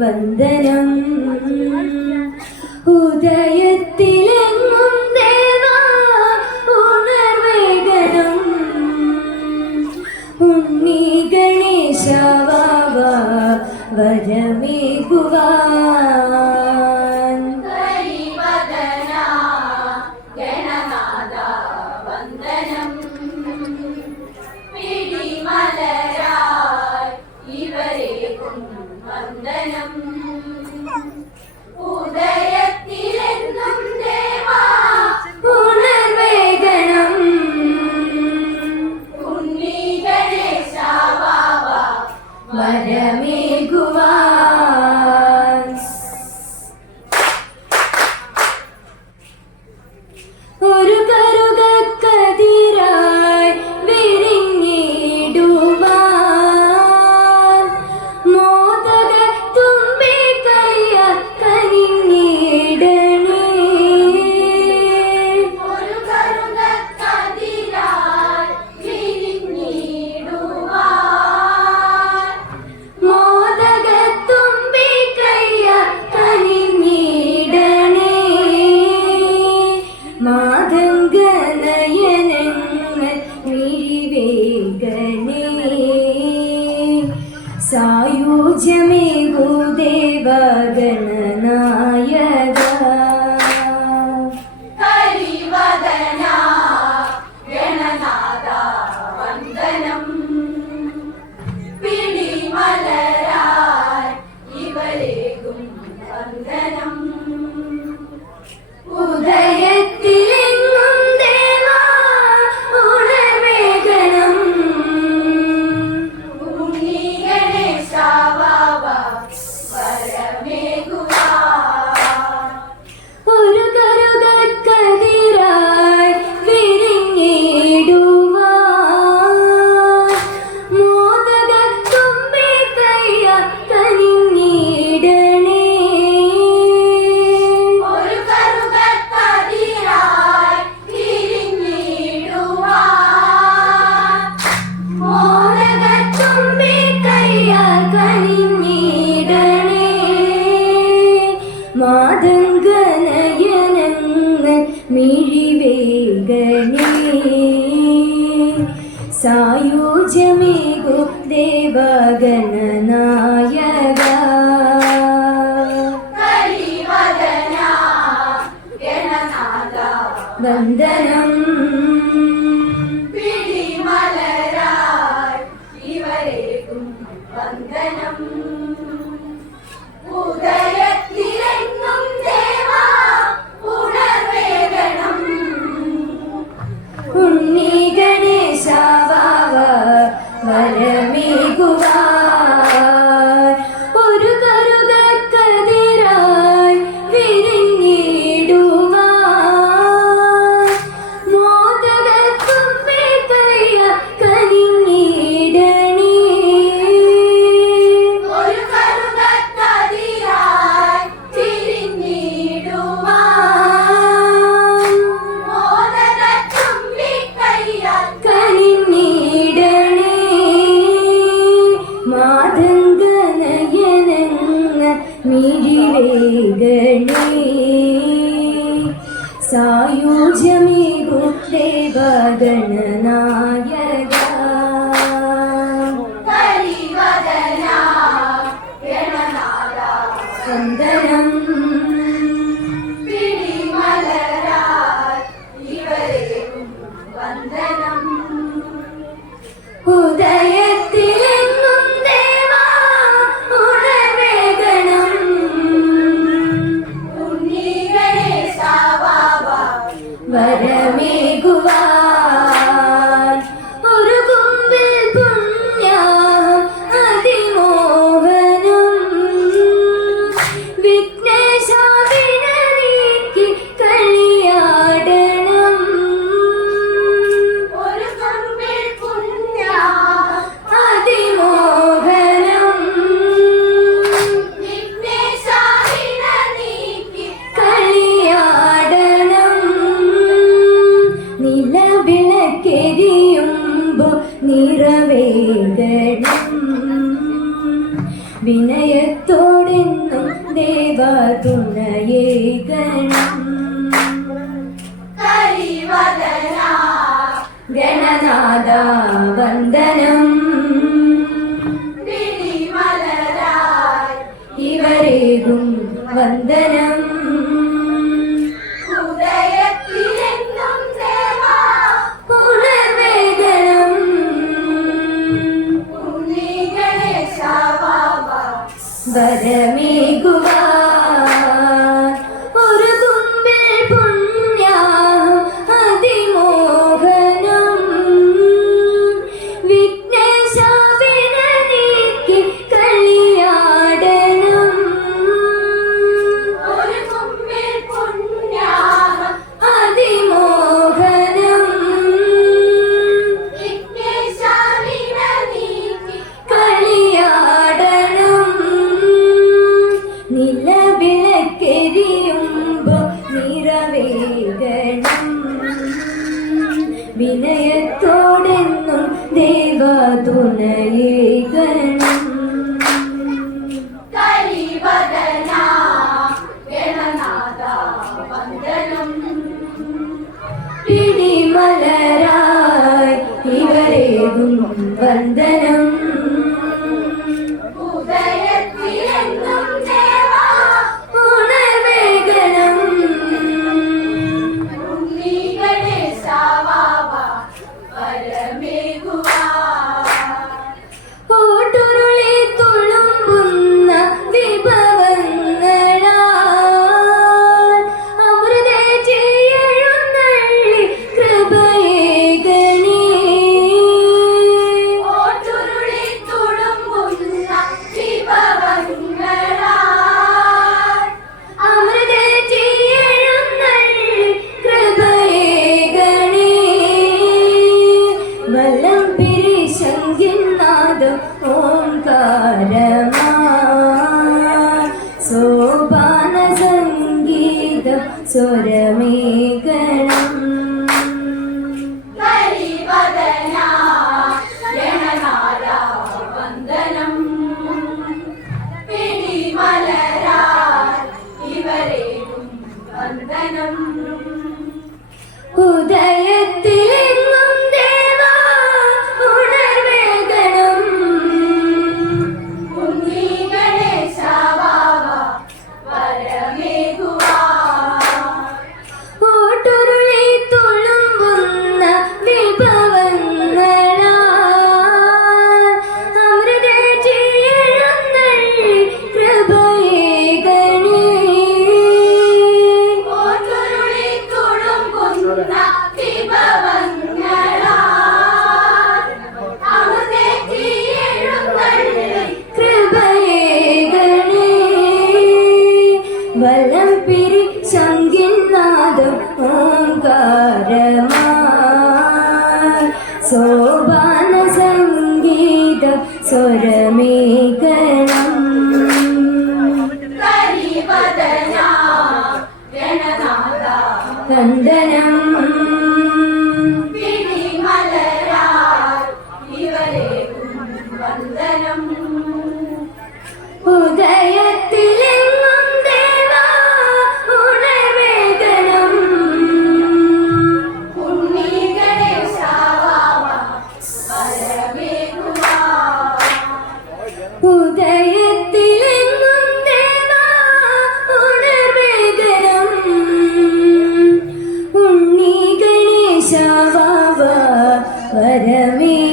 വന്ദനം. ഉദയത്തിലെങ്ങും ദേവാ ഉണർവേഗനം ഉണ്ണി ഗണേശ വരമേകുവാ. Maryami ബന്ധന മിഴിവേഗണേ സായുജ്യമേകും ദേവഗണനാ നിറവേകണം വിനയ വരമേകുവാൻ ദേവ തുണയേകണം സംഗീതം വന്ദനം. വരമേകുവാൻ